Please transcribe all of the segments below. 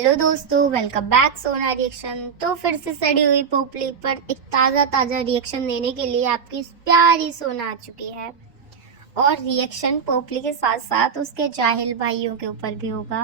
Hello दोस्तों, welcome back सोना reaction. तो फिर से सड़ी हुई पोपली पर एक ताज़ा रिएक्शन देने के लिए आपकी प्यारी सोना आ चुकी है। और रिएक्शन पोपली के साथ साथ उसके जाहिल भाइयों के ऊपर भी होगा।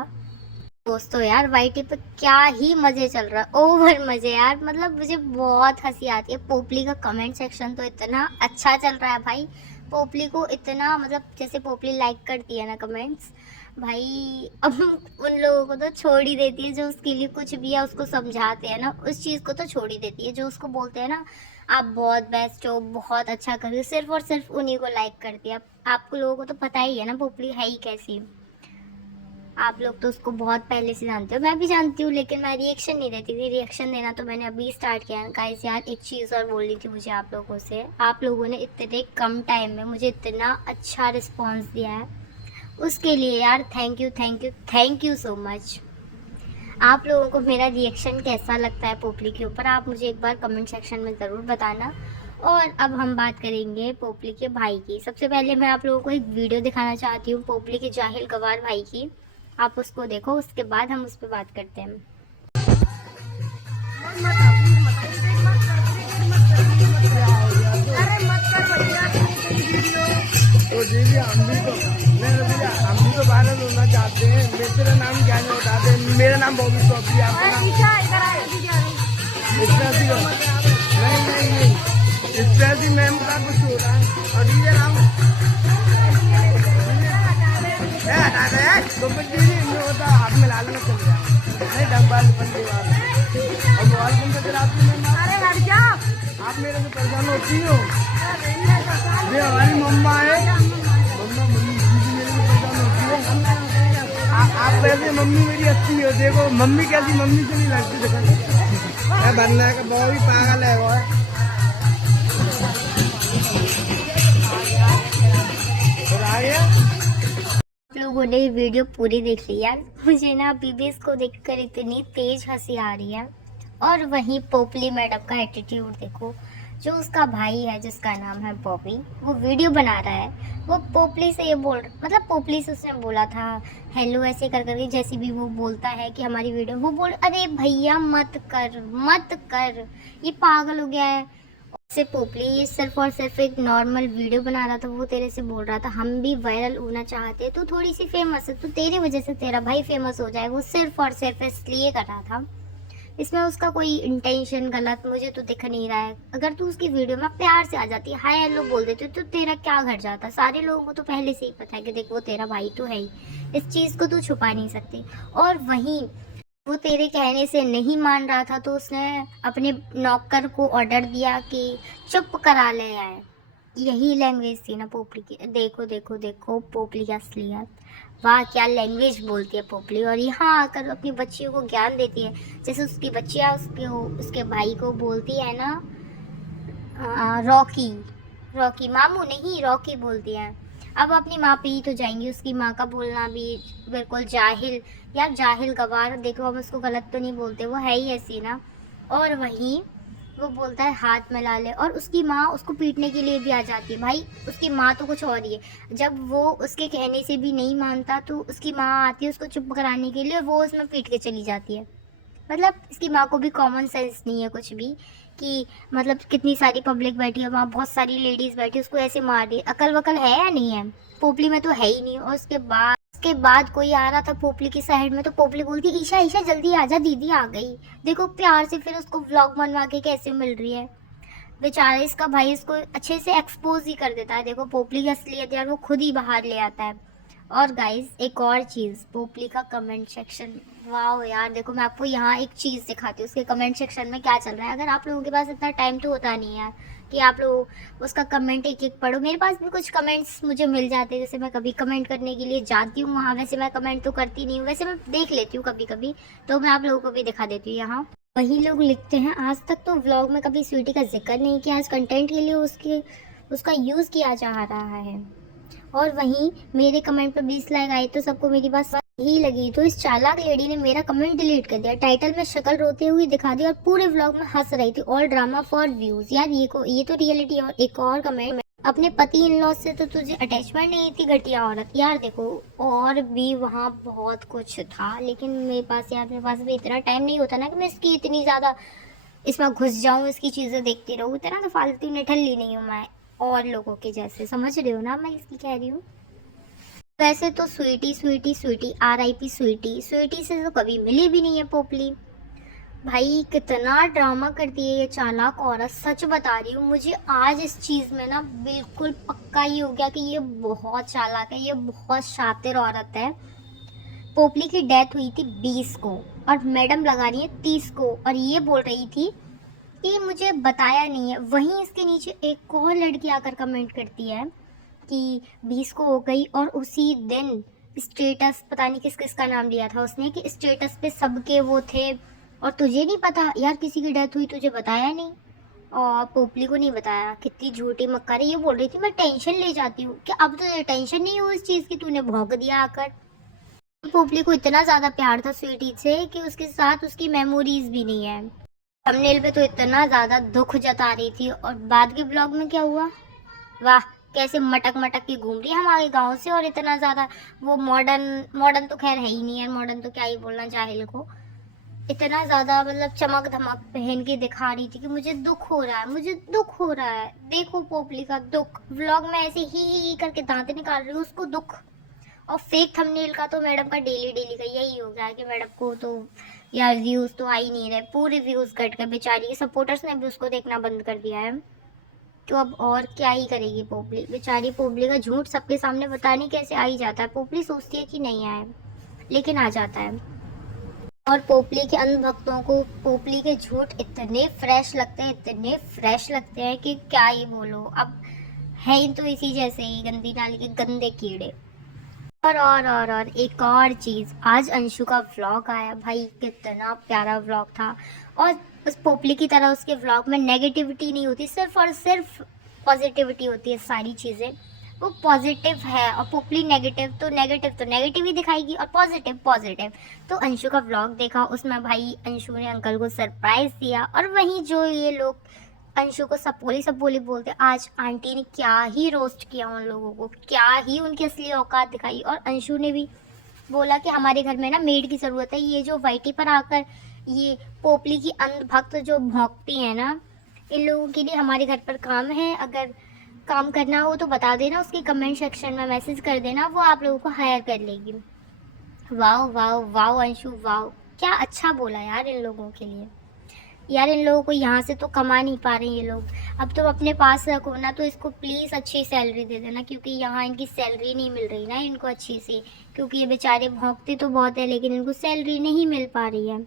दोस्तों यार, वाईटी पे क्या ही मज़े चल रहा है, ओवर मज़े यार। मतलब मुझे बहुत हंसी आती है। पोपली का कमेंट सेक्शन तो इतना अच्छा चल रहा है भाई। पोपली को इतना, मतलब जैसे पोपली लाइक करती है ना कमेंट्स भाई, अब उन लोगों को तो छोड़ ही देती है। जो उसके लिए कुछ भी है उसको समझाते हैं ना, उस चीज़ को तो छोड़ ही देती है। जो उसको बोलते हैं ना आप बहुत बेस्ट हो, बहुत अच्छा कर रहे हो, सिर्फ और सिर्फ उन्हीं को लाइक करती है। आपको लोगों को तो पता ही है ना पोपली है ही कैसी। आप लोग तो उसको बहुत पहले से जानते हो, मैं भी जानती हूँ, लेकिन मैं रिएक्शन नहीं देती थी। रिएक्शन देना तो मैंने अभी स्टार्ट किया है। गाइस यार, एक चीज़ और बोलनी थी मुझे आप लोगों से। आप लोगों ने इतने कम टाइम में मुझे इतना अच्छा रिस्पॉन्स दिया है, उसके लिए यार thank you thank you thank you so much. आप लोगों को मेरा रिएक्शन कैसा लगता है पोपली के ऊपर, आप मुझे एक बार कमेंट सेक्शन में ज़रूर बताना। और अब हम बात करेंगे पोपली के भाई की। सबसे पहले मैं आप लोगों को एक वीडियो दिखाना चाहती हूँ पोपली के जाहिल गवार भाई की। आप उसको देखो, उसके बाद हम उस पर बात करते हैं। तो दीदी हम भी तो वायरल होना चाहते हैं। मेरा नाम क्या नहीं बताते। मेरा नाम बॉबी चौधरी। आपका नहीं स्पेशली मैम का कुछ हो रहा है। और डीजे नाम तो दीदी नहीं होता, हाथ में लाल में चल रहा नहीं डब्बाल बंदे वाला। और मोबाइल फोन से चलाती है। आप मेरे से परेशान होती हो। ये हमारी मम्मा है। मम्मी दीदी मेरे से परेशान होती है। आप वैसे मम्मी मेरी अच्छी हो। देखो मम्मी कैसी, मम्मी से नहीं लगती। देखो बनना का बहुत ही पागल है वो। आप लोगों ने ये वीडियो पूरी देख ली यार। मुझे ना अभी भी इसको देखकर इतनी तेज हंसी आ रही है। और वहीं पोपली मैडम का एटीट्यूड देखो। जो उसका भाई है जिसका नाम है बॉबी, वो वीडियो बना रहा है। वो पोपली से ये बोल, मतलब पोपली से उसने बोला था हेलो ऐसे कर करके, जैसे भी वो बोलता है कि हमारी वीडियो, वो बोल अरे भैया मत कर मत कर, ये पागल हो गया है। से पोपली ये सिर्फ और सिर्फ एक नॉर्मल वीडियो बना रहा था। वो तेरे से बोल रहा था हम भी वायरल होना चाहते हैं, तो थोड़ी सी फेमस है तो तेरी वजह से तेरा भाई फेमस हो जाए। वो सिर्फ और सिर्फ इसलिए कर रहा था। इसमें उसका कोई इंटेंशन गलत मुझे तो दिख नहीं रहा है। अगर तू उसकी वीडियो में प्यार से आ जाती, हाय हेलो बोल देती, तो तेरा क्या घट जाता। सारे लोगों को तो पहले से ही पता है कि देख वो तेरा भाई तो है ही, इस चीज़ को तू छुपा नहीं सकती। और वहीं वो तेरे कहने से नहीं मान रहा था, तो उसने अपने नौकर को ऑर्डर दिया कि चुप करा ले आए। यही लैंग्वेज थी ना पोपली की। देखो देखो देखो पोपली की असलियत, वाह क्या लैंग्वेज बोलती है पोपली। और यहाँ आकर अपनी बच्चियों को ज्ञान देती है। जैसे उसकी बच्चियाँ उसके भाई को बोलती है ना रॉकी, रॉकी मामू नहीं रॉकी बोलती है। अब अपनी माँ पे ही तो जाएंगी। उसकी माँ का बोलना भी बिल्कुल जाहिल, यार जाहिल गवार। देखो हम उसको गलत तो नहीं बोलते, वो है ही ऐसी ना। और वहीं वो बोलता है हाथ मिला ले, और उसकी माँ उसको पीटने के लिए भी आ जाती है। भाई उसकी माँ तो कुछ और ही है। जब वो उसके कहने से भी नहीं मानता तो उसकी माँ आती है उसको चुप कराने के लिए, और वो उसमें पीट के चली जाती है। मतलब इसकी माँ को भी कॉमन सेंस नहीं है कुछ भी, कि मतलब कितनी सारी पब्लिक बैठी है वहाँ, बहुत सारी लेडीज़ बैठी, उसको ऐसे मार दी। अकल वकल है या नहीं है? पोपली में तो है ही नहीं। और उसके बाद कोई आ रहा था पोपली की साइड में, तो पोपली बोलती ईशा ईशा जल्दी आजा, दीदी आ गई। देखो प्यार से फिर उसको व्लॉग बनवा के कैसे मिल रही है। बेचारा इसका भाई इसको अच्छे से एक्सपोज ही कर देता है। देखो पोपली की असलियत यार वो खुद ही बाहर ले आता है। और गाइस एक और चीज़, पोपली का कमेंट सेक्शन, वाह यार। देखो मैं आपको यहाँ एक चीज़ दिखाती हूँ उसके कमेंट सेक्शन में क्या चल रहा है। अगर आप लोगों के पास इतना टाइम तो होता नहीं है कि आप लोग उसका कमेंट एक एक पढ़ो। मेरे पास भी कुछ कमेंट्स मुझे मिल जाते हैं, जैसे मैं कभी कमेंट करने के लिए जाती हूँ वहाँ। वैसे मैं कमेंट तो करती नहीं हूँ, वैसे मैं देख लेती हूँ कभी कभी, तो मैं आप लोगों को भी दिखा देती हूँ यहाँ। वही लोग लिखते हैं आज तक तो व्लॉग में कभी स्वीटी का जिक्र नहीं किया, आज कंटेंट के लिए उसका यूज़ किया जा रहा है। और वहीं मेरे कमेंट पर 20 लाइक आए तो सबको मेरी बात सही लगी, तो इस चालाक लेडी ने मेरा कमेंट डिलीट कर दिया, टाइटल में शक्ल रोते हुए दिखा दी और पूरे व्लॉग में हंस रही थी। All drama for views. यार ये तो रियलिटी। और एक और कमेंट, अपने पति इन लॉ से तो तुझे अटैचमेंट नहीं थी, घटिया औरत। यार देखो, और भी वहाँ बहुत कुछ था, लेकिन मेरे पास भी इतना टाइम नहीं होता ना कि मैं इसकी इतनी ज़्यादा इसमें घुस जाऊँ, इसकी चीज़ें देखती रहूँ। इतना तो फालतू निठल्ली नहीं हूँ मैं और लोगों के जैसे, समझ रहे हो ना मैं इसकी कह रही हूँ। वैसे तो स्वीटी स्वीटी स्वीटी RIP स्वीटी, स्वीटी से तो कभी मिली भी नहीं है पोपली। भाई कितना ड्रामा करती है ये चालाक औरत, सच बता रही हूँ। मुझे आज इस चीज़ में ना बिल्कुल पक्का ही हो गया कि ये बहुत चालाक है, ये बहुत शातिर औरत है। पोपली की डेथ हुई थी 20 को और मैडम लगा रही है 30 को, और ये बोल रही थी कि मुझे बताया नहीं है। वहीं इसके नीचे एक और लड़की आकर कमेंट करती है कि 20 को हो गई, और उसी दिन स्टेटस, पता नहीं किस किस का नाम लिया था उसने, कि स्टेटस पे सबके वो थे और तुझे नहीं पता। यार किसी की डेथ हुई तुझे बताया नहीं, और पोपली को नहीं बताया। कितनी झूठी मक्कार है। ये बोल रही थी मैं टेंशन ले जाती हूँ, कि अब तो टेंशन नहीं हो इस चीज़ की, तूने भौंक दिया आकर। पोपली को इतना ज़्यादा प्यार था स्वीटी से कि उसके साथ उसकी मेमोरीज भी नहीं है। थंबनेल पे तो इतना ज़्यादा दुख जता रही थी, और बाद के ब्लॉग में क्या हुआ, वाह कैसे मटक मटक के घूम रही है हमारे गांव से। और इतना ज़्यादा वो मॉडर्न तो खैर है ही नहीं यार, मॉडर्न तो क्या ही बोलना जाहिल को। इतना ज़्यादा मतलब चमक धमक पहन के दिखा रही थी कि मुझे दुख हो रहा है, मुझे दुख हो रहा है। देखो पोपली का दुख, व्लॉग में ऐसे ही करके दांत निकाल रही हूँ, उसको दुख। और फेक थंबनेल का तो मैडम का डेली का यही हो गया है कि मैडम को तो यार व्यूज़ तो आ ही नहीं रहे, पूरे व्यूज़ कट कर। बेचारी सपोर्टर्स ने भी उसको देखना बंद कर दिया है, तो अब और क्या ही करेगी पोपली। बेचारी पोपली का झूठ सबके सामने बताने कैसे आ ही जाता है। पोपली सोचती है कि नहीं आए, लेकिन आ जाता है। और पोपली के अंध भक्तों को पोपली के झूठ इतने फ्रेश लगते हैं, इतने फ्रेश लगते हैं कि क्या ही बोलो। अब है ही तो इसी जैसे ही गंदी नाली के गंदे कीड़े। और एक और चीज़, आज अंशु का व्लॉग आया। भाई कितना प्यारा व्लॉग था, और उस पोपली की तरह उसके व्लॉग में नेगेटिविटी नहीं होती, सिर्फ और सिर्फ पॉजिटिविटी होती है। सारी चीज़ें वो पॉजिटिव है, और पोपली नेगेटिव तो नेगेटिव ही दिखाएगी, और पॉजिटिव। तो अंशु का व्लॉग देखा, उसमें भाई अंशु ने अंकल को सरप्राइज़ दिया, और वहीं जो ये लोग अंशु को सपोली बोलते। आज आंटी ने क्या ही रोस्ट किया उन लोगों को, क्या ही उनकी असली औकात दिखाई। और अंशु ने भी बोला कि हमारे घर में ना मेड की ज़रूरत है। ये जो वाइटी पर आकर ये पोपली की अंधभक्त जो भौंकती है ना, इन लोगों के लिए हमारे घर पर काम है। अगर काम करना हो तो बता देना, उसके कमेंट सेक्शन में मैसेज कर देना, वो आप लोगों को हायर कर लेगी। Wow wow wow Anshu wow, क्या अच्छा बोला यार इन लोगों के लिए। यार इन लोगों को यहाँ से तो कमा नहीं पा रहे ये लोग, अब तो अपने पास रखो ना, तो इसको प्लीज़ अच्छी सैलरी दे देना, क्योंकि यहाँ इनकी सैलरी नहीं मिल रही ना इनको अच्छी सी। क्योंकि ये बेचारे भौंकते तो बहुत है, लेकिन इनको सैलरी नहीं मिल पा रही है।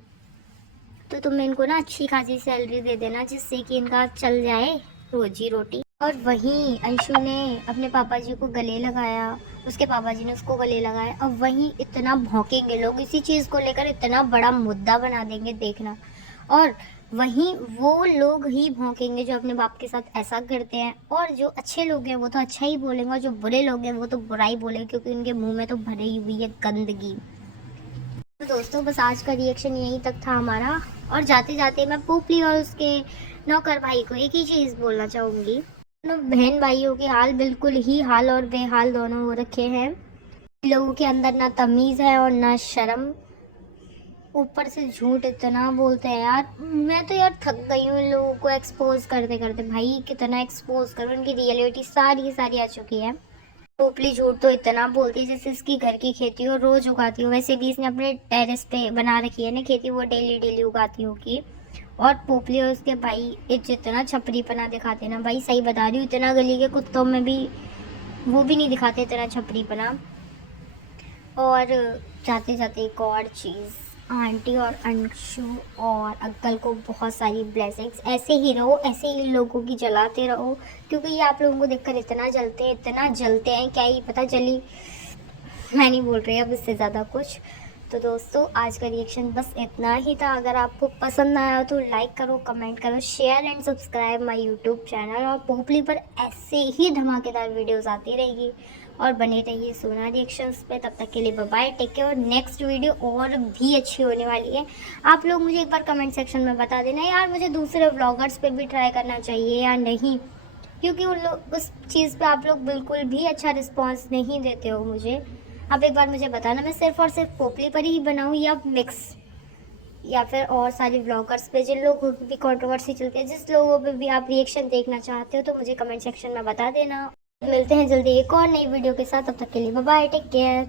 तो तुम इनको ना अच्छी खासी सैलरी दे देना, जिससे कि इनका चल जाए रोजी रोटी। और वहीं अंशु ने अपने पापा जी को गले लगाया, उसके पापा जी ने उसको गले लगाया। अब वहीं इतना भौंकेंगे लोग इसी चीज़ को लेकर, इतना बड़ा मुद्दा बना देंगे देखना। और वहीं वो लोग ही भौंकेंगे जो अपने बाप के साथ ऐसा करते हैं, और जो अच्छे लोग हैं वो तो अच्छा ही बोलेंगे, और जो बुरे लोग हैं वो तो बुरा ही बोलेंगे, क्योंकि उनके मुंह में तो भरी हुई है गंदगी। तो दोस्तों बस आज का रिएक्शन यहीं तक था हमारा, और जाते जाते मैं पोपली और उसके नौकर भाई को एक ही चीज़ बोलना चाहूँगी। दोनों बहन भाइयों के हाल बिल्कुल ही हाल और बेहाल दोनों हो रखे हैं। लोगों के अंदर ना तमीज़ है और ना शर्म, ऊपर से झूठ इतना बोलते हैं यार। मैं तो यार थक गई हूँ इन लोगों को एक्सपोज करते करते। भाई कितना एक्सपोज करो, उनकी रियलिटी सारी आ चुकी है। पोपली झूठ तो इतना बोलती है जैसे इसकी घर की खेती हो, रोज उगाती हो। वैसे भी इसने अपने टेरेस पे बना रखी है ना खेती, वो डेली उगाती होगी। और पोपली और उसके भाई जितना छपरीपना दिखाते ना, भाई सही बता रही हूँ, इतना गली के कुत्तों में भी वो भी नहीं दिखाते इतना छपरीपना। और जाते जाते एक और चीज़, आंटी और अंशु और अंकल को बहुत सारी ब्लेसिंग्स। ऐसे ही रहो, ऐसे ही लोगों की जलाते रहो, क्योंकि ये आप लोगों को देखकर इतना जलते हैं क्या ही पता चली। मैं नहीं बोल रही अब इससे ज़्यादा कुछ। तो दोस्तों आज का रिएक्शन बस इतना ही था। अगर आपको पसंद आया तो लाइक करो, कमेंट करो, share and subscribe my YouTube channel. और पोपली पर ऐसे ही धमाकेदार वीडियोस आती रहेगी, और बने रहिए सोना रिएक्शंस पे। तब तक के लिए बाय बाय, टेक केयर। और नेक्स्ट वीडियो और भी अच्छी होने वाली है। आप लोग मुझे एक बार कमेंट सेक्शन में बता देना यार, मुझे दूसरे व्लॉगर्स पे भी ट्राई करना चाहिए या नहीं, क्योंकि उन लोग उस चीज़ पे आप लोग बिल्कुल भी अच्छा रिस्पॉन्स नहीं देते हो मुझे। आप एक बार मुझे बताना, मैं सिर्फ़ और सिर्फ पोपली पर ही बनाऊँ या मिक्स, या फिर और सारे व्लॉगर्स पे जिन लोगों की भी कंट्रोवर्सी चलती है, जिस लोगों पे भी आप रिएक्शन देखना चाहते हो तो मुझे कमेंट सेक्शन में बता देना। मिलते हैं जल्दी एक और नई वीडियो के साथ, तब तक के लिए बाय बाय, टेक केयर।